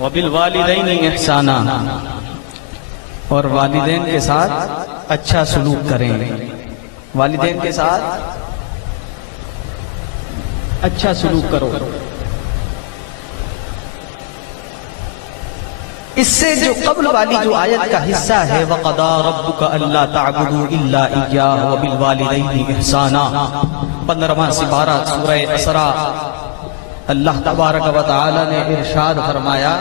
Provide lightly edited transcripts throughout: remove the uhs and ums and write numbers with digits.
وبالوالدین احسانا، اور والدین کے ساتھ اچھا سلوک کریں، والدین کے ساتھ اچھا سلوک کرو۔ اس سے جو قبل والی جو آیت کا حصہ ہے وَقَضَىٰ رَبُّكَ أَلَّا تَعْبُدُوا إِلَّا إِيَّاهُ وَبِالْوَالِدَيْنِ إِحْسَانًا، 15واں سپارہ سورہ اسراء، اللہ تبارک و تعالی نے ارشاد فرمایا،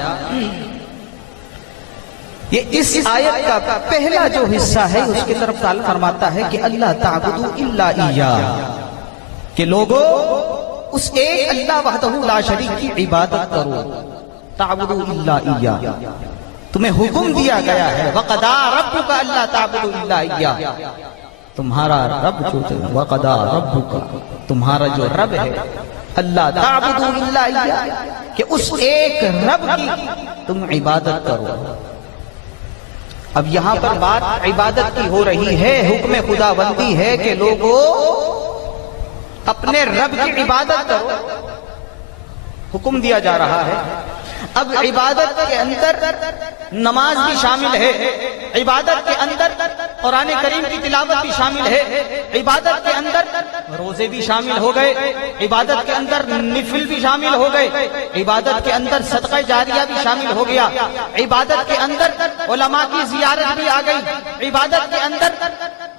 یہ اس آیت کا پہلا جو حصہ ہے اس کی طرف تعلق فرماتا ہے کہ اللہ تعبدوا الا ایاہ، کہ لوگوں اس ایک اللہ وحدہ لا شریک کی عبادت کرو، تعبدوا الا ایاہ، تمہیں حکم دیا گیا ہے وَقَضَىٰ رَبُّكَ أَلَّا تَعْبُدُوا إِلَّا إِيَّاهُ، تمہارا رب جو وَقَضَىٰ رَبُّكَ، تمہارا جو رب ہے اللہ تعبدوا الا ایاہ، کہ اس ایک رب کی تم عبادت کرو۔ اب یہاں پر بات عبادت کی ہو رہی ہے، حکم خدا بندی ہے کہ لوگوں اپنے رب کی عبادت کرو، حکم دیا جا رہا ہے۔ اب عبادت کے اندر نماز بھی شامل ہے، عبادت کے اندر قرآن کریم کی تلاوت بھی شامل ہے، عبادت کے اندر روزے بھی شامل ہو گئے، عبادت کے اندر نفل بھی شامل ہو گئے، عبادت کے اندر صدقہ جاریہ بھی شامل ہو گیا، عبادت کے اندر علماء کی زیارت بھی آ گئی، عبادت کے اندر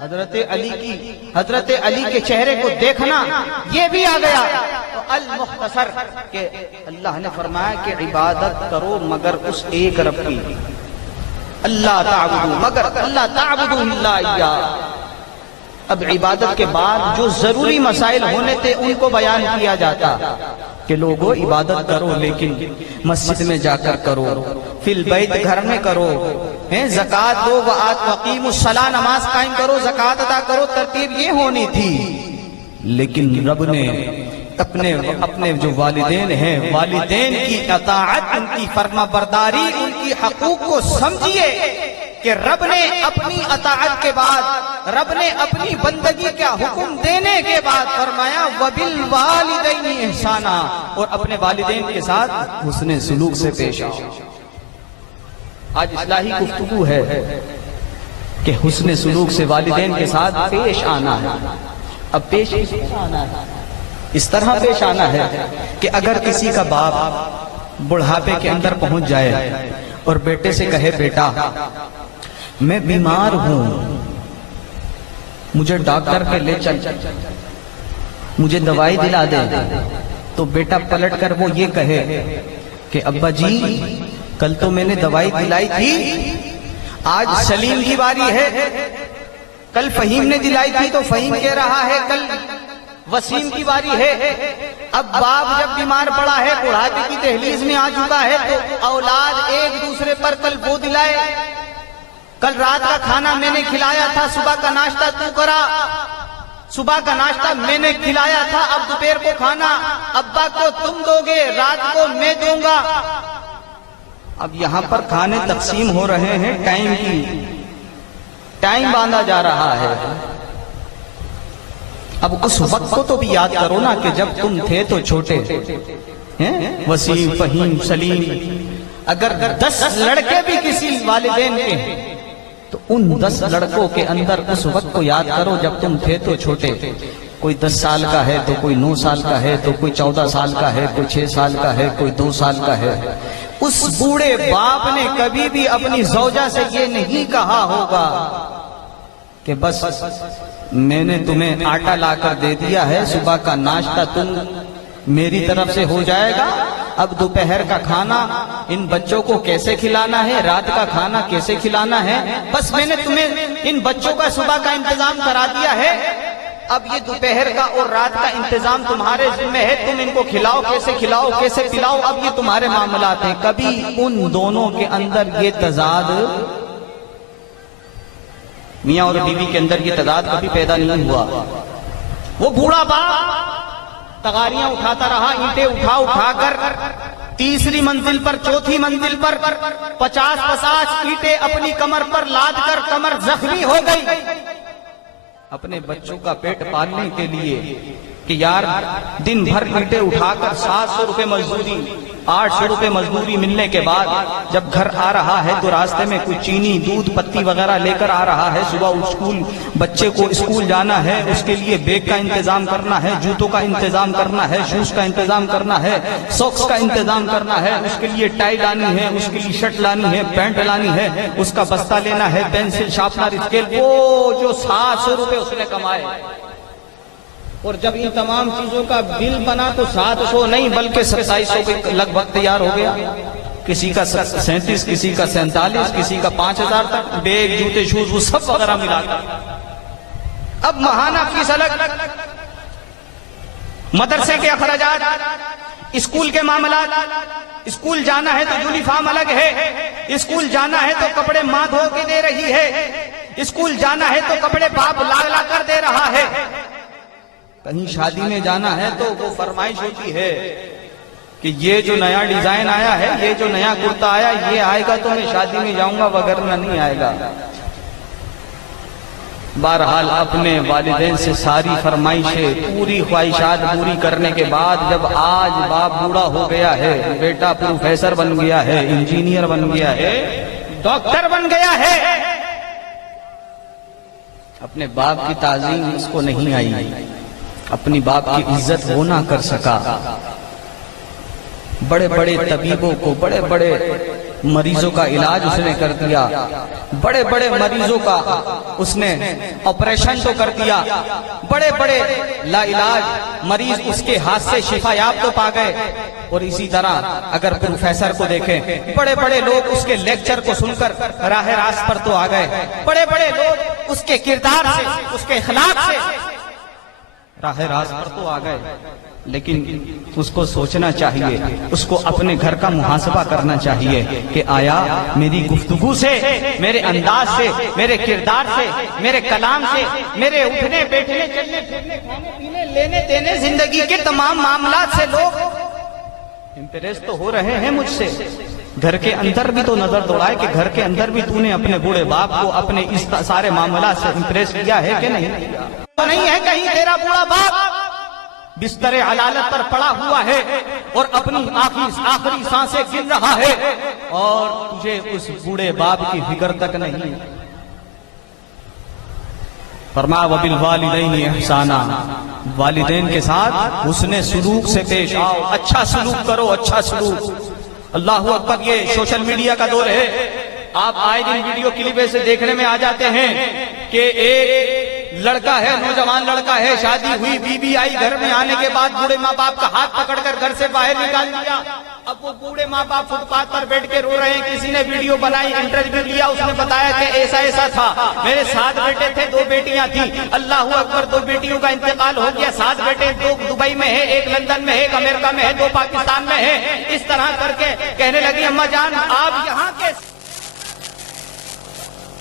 حضرت علی کے چہرے کو دیکھنا یہ بھی آ گیا۔ تو المختصر کہ اللہ نے فرمایا کہ عبادت کرو مگر اس ایک رب کی، اللہ تعبدو، مگر اللہ تعبدو الا ایاہ۔ اب عبادت کے بعد جو ضروری مسائل ہونے تھے ان کو بیان کیا جاتا کہ لوگوں عبادت کرو لیکن مسجد میں جا کر کرو، فی البیت گھر میں کرو، زکوٰۃ دو، وَأَقِیمُوا الصَّلَاۃَ، نماز قائم کرو، زکوٰۃ ادا کرو، ترتیب یہ ہونی تھی۔ لیکن رب نے اپنے جو والدین ہیں، والدین کی اطاعت، ان کی فرما برداری، ان کی حقوق کو سمجھیے کہ رب نے اپنی اطاعت کے بعد، رب نے اپنی بندگی کا حکم دینے کے بعد فرمایا وَبِالْوَالِدَيْنِ إِحْسَانًا، اور اپنے والدین کے ساتھ حسن سلوک سے پیش آؤ۔ آج اصلاحی گفتگو ہے کہ حسن سلوک سے والدین کے ساتھ پیش آنا ہے۔ اب پیش آنا ہے، اس طرح پیش آنا ہے کہ اگر کسی کا باپ بڑھاپے کے اندر پہنچ جائے اور بیٹے سے کہے بیٹا میں بیمار ہوں، مجھے ڈاکٹر کے لے چل، مجھے دوائی دلا دے، تو بیٹا پلٹ کر وہ یہ کہے کہ ابا جی کل تو میں نے دوائی دلائی تھی، آج سلیم کی باری ہے، کل فہیم نے دلائی تھی تو فہیم کہہ رہا ہے کل وسیم کی باری ہے۔ اب باپ جب بیمار پڑا ہے، بڑھاپے کی دہلیز میں آ چکا ہے، تو اولاد ایک دوسرے پر کل وہ دلائے، کل رات کا کھانا میں نے کھلایا تھا، صبح کا ناشتہ تو کرا، صبح کا ناشتہ میں نے کھلایا تھا، اب دوپہر کو کھانا ابا کو تم دو گے، رات کو میں دوں گا۔ اب یہاں پر کھانے تقسیم ہو رہے ہیں، ٹائم باندھا جا رہا ہے۔ اب اس وقت کو تو بھی یاد کرو نا کہ جب تم تھے تو چھوٹے، وسیم، فہیم، سلیم، اگر 10 لڑکے بھی کسی والدین کے ہیں تو ان 10 لڑکوں کے اندر اس وقت کو یاد کرو جب تم تھے تو چھوٹے۔ کوئی 10 سال کا ہے تو کوئی 9 سال کا ہے تو کوئی 14 سال کا ہے، کوئی 6 سال کا ہے، کوئی 2 سال کا ہے۔ اس بوڑھے باپ نے کبھی بھی اپنی زوجہ سے یہ نہیں کہا ہوگا کہ بس میں نے تمہیں آٹا لا کر دے دیا ہے، صبح کا ناشتہ تم میری طرف سے ہو جائے گا، اب دوپہر کا کھانا ان بچوں کو کیسے کھلانا ہے، رات کا کھانا کیسے کھلانا ہے، بس میں نے تمہیں ان بچوں کا صبح کا انتظام کرا دیا ہے، اب یہ دوپہر کا اور رات کا انتظام تمہارے ذمہ ہے، تم ان کو کھلاؤ، کیسے کھلاؤ، کیسے پلاؤ، اب یہ تمہارے معاملات ہیں۔ کبھی ان دونوں کے اندر یہ تضاد، میاں اور بیوی کے اندر یہ تضاد کبھی پیدا نہیں ہوا۔ وہ بوڑھا باپ تغاریاں اٹھاتا رہا، اینٹیں اٹھا کر تیسری منزل پر، چوتھی منزل پر 50 اینٹیں اپنی کمر پر لاد کر کمر زخمی ہو گئی، اپنے بچوں کا پیٹ پالنے کے لیے کہ یار دن بھر اینٹیں اٹھا کر 700 روپے مزدوری، 800 روپے مزدوری ملنے کے بعد جب گھر آ رہا ہے تو راستے میں کوئی چینی دودھ پتی وغیرہ لے کر آ رہا ہے. صبح اسکول بچے کو اسکول جانا ہے, اس کے لیے بیگ کا انتظام کرنا ہے, جوتوں کا انتظام کرنا ہے, شوز کا انتظام کرنا ہے, ساکس کا انتظام کرنا ہے, اس کے لیے ٹائی لانی ہے, اس کے لیے شرٹ لانی ہے, پینٹ لانی ہے, اس کا بستہ لینا ہے, پینسل شارپنر اسکیل, وہ جو 700 روپے اس نے کمائے. اور جب ان تمام چیزوں کا بل بنا تو 700 نہیں بلکہ 2700 کے لگ بھگ تیار ہو گیا. کسی کا 37, کسی کا 47, کسی کا 5000 تک, بیگ جوتے شوز وہ سب وغیرہ ملا کر. اب ماہانہ فیس الگ, مدرسے کے اخراجات, اسکول کے معاملات, اسکول جانا ہے تو یونیفارم الگ ہے, اسکول جانا ہے تو کپڑے ماں دھو کے دے رہی ہے, اسکول جانا ہے تو کپڑے باپ لا کر دے رہا ہے. کہیں شادی میں جانا ہے تو وہ فرمائش ہوتی ہے کہ یہ جو نیا ڈیزائن آیا ہے, یہ جو نیا کرتا آیا, یہ آئے گا تو میں شادی میں جاؤں گا وگرنہ نہیں آئے گا. بہرحال اپنے والدین سے ساری فرمائشیں, پوری خواہشات پوری کرنے کے بعد جب آج باپ بوڑھا ہو گیا ہے, بیٹا پروفیسر بن گیا ہے, انجینئر بن گیا ہے, ڈاکٹر بن گیا ہے, اپنے باپ کی تعظیم اس کو نہیں آئی, اپنی باپ کی عزت وہ نہ کر سکا. بڑے بڑے طبیبوں کو, بڑے بڑے مریضوں کا علاج اس نے کر دیا, بڑے بڑے مریضوں کا اس نے آپریشن تو کر دیا, بڑے بڑے لا علاج مریض اس کے ہاتھ سے شفا یاب تو پا گئے. اور اسی طرح اگر پروفیسر کو دیکھیں, بڑے بڑے لوگ اس کے لیکچر کو سن کر راہ راست پر تو آ گئے, بڑے بڑے لوگ اس کے کردار سے, اس کے اخلاق سے راہ راست پر تو آ گئے. لیکن اس کو سوچنا چاہیے, اس کو اپنے گھر کا محاسبہ کرنا چاہیے کہ آیا میری گفتگو سے, میرے انداز سے, میرے کردار سے, میرے کلام سے, میرے اٹھنے بیٹھنے چلنے پھرنے کھانے پینے لینے دینے زندگی کے تمام معاملات سے لوگ امپریس تو ہو رہے ہیں مجھ سے. گھر کے اندر بھی تو نظر دوڑائے کہ گھر کے اندر بھی تو نے اپنے بوڑھے باپ کو اپنے اس سارے معاملات سے امپریس کیا ہے کہ نہیں. تو نہیں ہے کہیں تیرا بوڑھا باپ بستر علالت پر پڑا ہوا ہے اور اپنی آخری سانسیں گن رہا ہے اور تجھے اس بوڑھے باپ کی فکر تک نہیں. فرمایا وبالوالدین احسانا, والدین کے ساتھ حسن سلوک سے پیش آؤ, اچھا سلوک کرو, اچھا سلوک. اللہ اکبر, یہ سوشل میڈیا کا دور ہے. آپ آئے دن ویڈیو کلپ سے دیکھنے میں آ جاتے ہیں کہ ایک لڑکا ہے, نوجوان لڑکا ہے, شادی ہوئی, بیوی آئی, گھر میں آنے کے بعد بوڑھے ماں باپ کا ہاتھ پکڑ کر گھر سے باہر نکال دیا. اب وہ بوڑھے ماں باپ فٹ پاتھ پر بیٹھ کے رو رہے ہیں. کسی نے ویڈیو بنائی, انٹرویو لیا, اس نے بتایا کہ ایسا ایسا تھا, میرے 7 بیٹے تھے, 2 بیٹیاں تھیں. اللہ اکبر, 2 بیٹیوں کا انتقال ہو گیا, 7 بیٹے, 2 دبئی میں ہے, 1 لندن میں ہے, 1 امریکہ میں ہے, 2 پاکستان میں ہے. اس طرح کر کے کہنے لگی اماں جان آپ یہاں کے,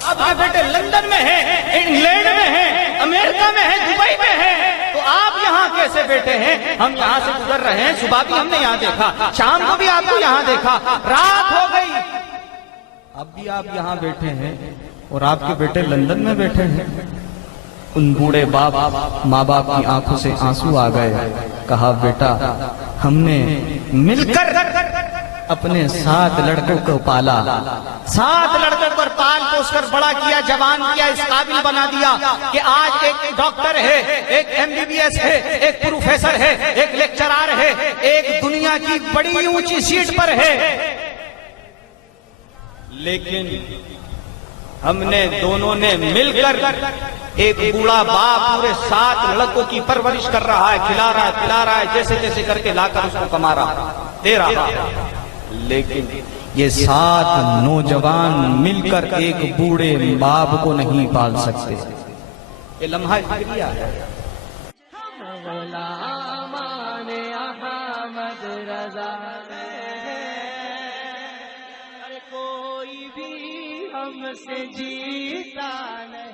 آپ کے بیٹے لندن میں ہیں, انگلینڈ میں ہیں, امریکہ میں ہیں, دبئی میں ہیں, تو آپ یہاں کیسے بیٹھے ہیں؟ ہم یہاں سے گزر رہے ہیں, صبح بھی ہم نے یہاں دیکھا, شام کو بھی آپ کو یہاں دیکھا, رات ہو گئی, اب بھی آپ یہاں بیٹھے ہیں اور آپ کے بیٹے لندن میں بیٹھے ہیں. ان بوڑھے باپ ماں باپ کی آنکھوں سے آنسو آ گئے. کہا بیٹا ہم نے مل کر اپنے 7 لڑکوں کو پالا, 7 لڑکوں پر پال پوس کر بڑا کیا, جوان کیا, اس قابل بنا دیا کہ آج ایک ڈاکٹر ہے, ایک MBBS ہے, ایک پروفیسر ہے, ایک لیکچرار ہے, ایک دنیا کی بڑی اونچی سیٹ پر ہے. لیکن ہم نے دونوں نے مل کر ایک بوڑھا باپ پورے 7 لڑکوں کی پرورش کر رہا ہے, کھلا رہا ہے, پلا رہا ہے, جیسے جیسے کر کے لا کر اس کو کما رہا, دے رہا ہے. لیکن یہ 7 نوجوان مل کر ایک بوڑھے باپ کو نہیں پال سکتے. یہ لمحہ فکریہ ہے. غلامان احمد رضا کوئی بھی ہم سے جیتا نہیں.